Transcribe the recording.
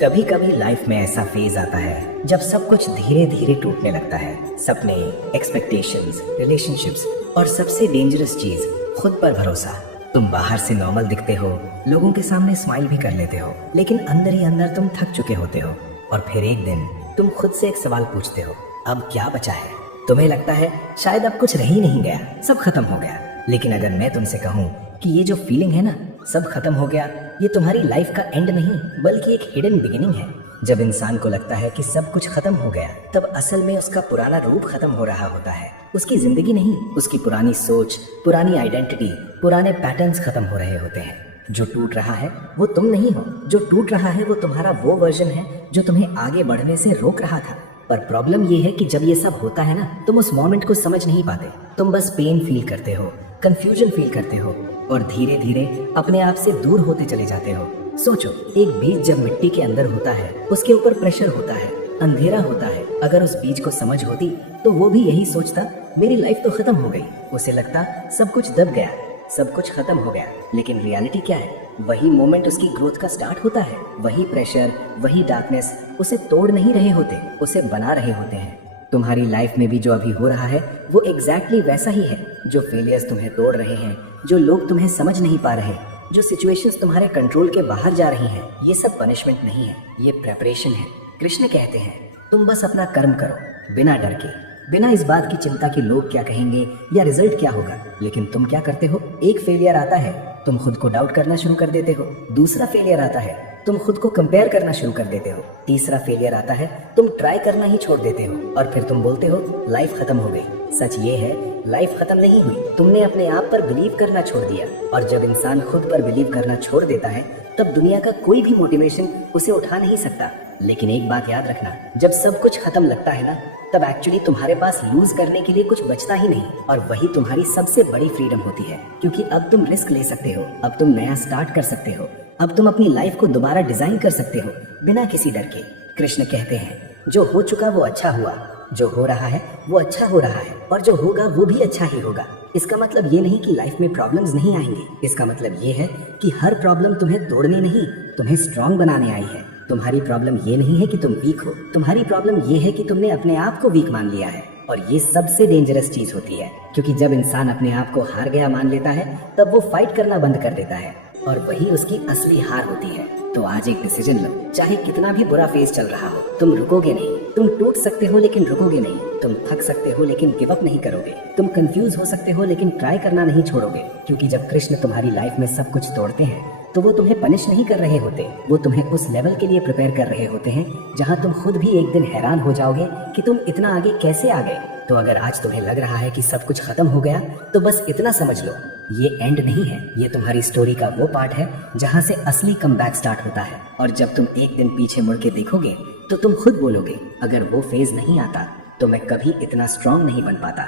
कभी कभी लाइफ में ऐसा फेज आता है जब सब कुछ धीरे धीरे टूटने लगता है। सपने, एक्सपेक्टेशंस, रिलेशनशिप्स और सबसे डेंजरस चीज खुद पर भरोसा। तुम बाहर से नॉर्मल दिखते हो, लोगों के सामने स्माइल भी कर लेते हो, लेकिन अंदर ही अंदर तुम थक चुके होते हो। और फिर एक दिन तुम खुद से एक सवाल पूछते हो, अब क्या बचा है? तुम्हें लगता है शायद अब कुछ रह ही नहीं गया, सब खत्म हो गया। लेकिन अगर मैं तुमसे कहूँ कि ये जो फीलिंग है ना, सब खत्म हो गया, ये तुम्हारी लाइफ का एंड नहीं बल्कि एक हिडन बिगिनिंग है। जब इंसान को लगता है कि सब कुछ खत्म हो गया, तब असल में उसका पुराना रूप खत्म हो रहा होता है। उसकी जिंदगी नहीं, उसकी पुरानी सोच, पुरानी आइडेंटिटी, पुराने पैटर्न्स खत्म हो रहे होते हैं। जो टूट रहा है वो तुम नहीं हो, जो टूट रहा है वो तुम्हारा वो वर्जन है जो तुम्हें आगे बढ़ने से रोक रहा था। पर प्रॉब्लम ये है कि जब ये सब होता है ना, तुम उस मोमेंट को समझ नहीं पाते। तुम बस पेन फील करते हो, कंफ्यूजन फील करते हो और धीरे धीरे अपने आप से दूर होते चले जाते हो। सोचो, एक बीज जब मिट्टी के अंदर होता है, उसके ऊपर प्रेशर होता है, अंधेरा होता है। अगर उस बीज को समझ होती तो वो भी यही सोचता, मेरी लाइफ तो खत्म हो गई। उसे लगता सब कुछ दब गया, सब कुछ खत्म हो गया। लेकिन रियलिटी क्या है? वही मोमेंट उसकी ग्रोथ का स्टार्ट होता है। वही प्रेशर, वही डार्कनेस उसे तोड़ नहीं रहे होते, उसे बना रहे होते हैं। तुम्हारी लाइफ में भी जो अभी हो रहा है वो एग्जैक्टली वैसा ही है। जो फेलियर्स तुम्हें तोड़ रहे हैं, जो लोग तुम्हें समझ नहीं पा रहे, जो सिचुएशंस तुम्हारे कंट्रोल के बाहर जा रही हैं, ये सब पनिशमेंट नहीं है, ये प्रेपरेशन है। कृष्ण कहते हैं, तुम बस अपना कर्म करो बिना डर के, बिना इस बात की चिंता कि लोग क्या कहेंगे या रिजल्ट क्या होगा। लेकिन तुम क्या करते हो? एक फेलियर आता है, तुम खुद को डाउट करना शुरू कर देते हो। दूसरा फेलियर आता है, तुम खुद को कंपेयर करना शुरू कर देते हो। तीसरा फेलियर आता है, तुम ट्राई करना ही छोड़ देते हो और फिर तुम बोलते हो लाइफ खत्म हो गई। सच ये है, लाइफ खत्म नहीं हुई, तुमने अपने आप पर बिलीव करना छोड़ दिया। और जब इंसान खुद पर बिलीव करना छोड़ देता है, तब दुनिया का कोई भी मोटिवेशन उसे उठा नहीं सकता। लेकिन एक बात याद रखना, जब सब कुछ खत्म लगता है ना, तब एक्चुअली तुम्हारे पास लूज करने के लिए कुछ बचता ही नहीं। और वही तुम्हारी सबसे बड़ी फ्रीडम होती है, क्योंकि अब तुम रिस्क ले सकते हो, अब तुम नया स्टार्ट कर सकते हो, अब तुम अपनी लाइफ को दोबारा डिजाइन कर सकते हो बिना किसी डर के। कृष्ण कहते हैं, जो हो चुका वो अच्छा हुआ, जो हो रहा है वो अच्छा हो रहा है, और जो होगा वो भी अच्छा ही होगा। इसका मतलब ये नहीं कि लाइफ में प्रॉब्लम्स नहीं आएंगे, इसका मतलब ये है कि हर प्रॉब्लम तुम्हें तोड़ने नहीं, तुम्हें स्ट्रांग बनाने आई है। तुम्हारी प्रॉब्लम ये नहीं है कि तुम वीक हो, तुम्हारी प्रॉब्लम ये है कि तुमने अपने आप को वीक मान लिया है। और ये सबसे डेंजरस चीज होती है, क्योंकि जब इंसान अपने आप को हार गया मान लेता है, तब वो फाइट करना बंद कर देता है, और वही उसकी असली हार होती है। तो आज एक डिसीजन लो, चाहे कितना भी बुरा फेज चल रहा हो, तुम रुकोगे नहीं। तुम टूट सकते हो लेकिन रुकोगे नहीं, तुम थक सकते हो लेकिन गिव अप नहीं करोगे, तुम कंफ्यूज हो सकते हो लेकिन ट्राई करना नहीं छोड़ोगे। क्योंकि जब कृष्ण तुम्हारी लाइफ में सब कुछ तोड़ते हैं, तो वो तुम्हें पनिश नहीं कर रहे होते, वो तुम्हें उस लेवल के लिए प्रिपेयर कर रहे होते हैं जहाँ तुम खुद भी एक दिन हैरान हो जाओगे कि तुम इतना आगे कैसे आ गए। तो अगर आज तुम्हें लग रहा है कि सब कुछ खत्म हो गया, तो बस इतना समझ लो, ये एंड नहीं है, ये तुम्हारी स्टोरी का वो पार्ट है जहाँ से असली कमबैक स्टार्ट होता है। और जब तुम एक दिन पीछे मुड़ के देखोगे, तो तुम खुद बोलोगे, अगर वो फेज नहीं आता तो मैं कभी इतना स्ट्रांग नहीं बन पाता।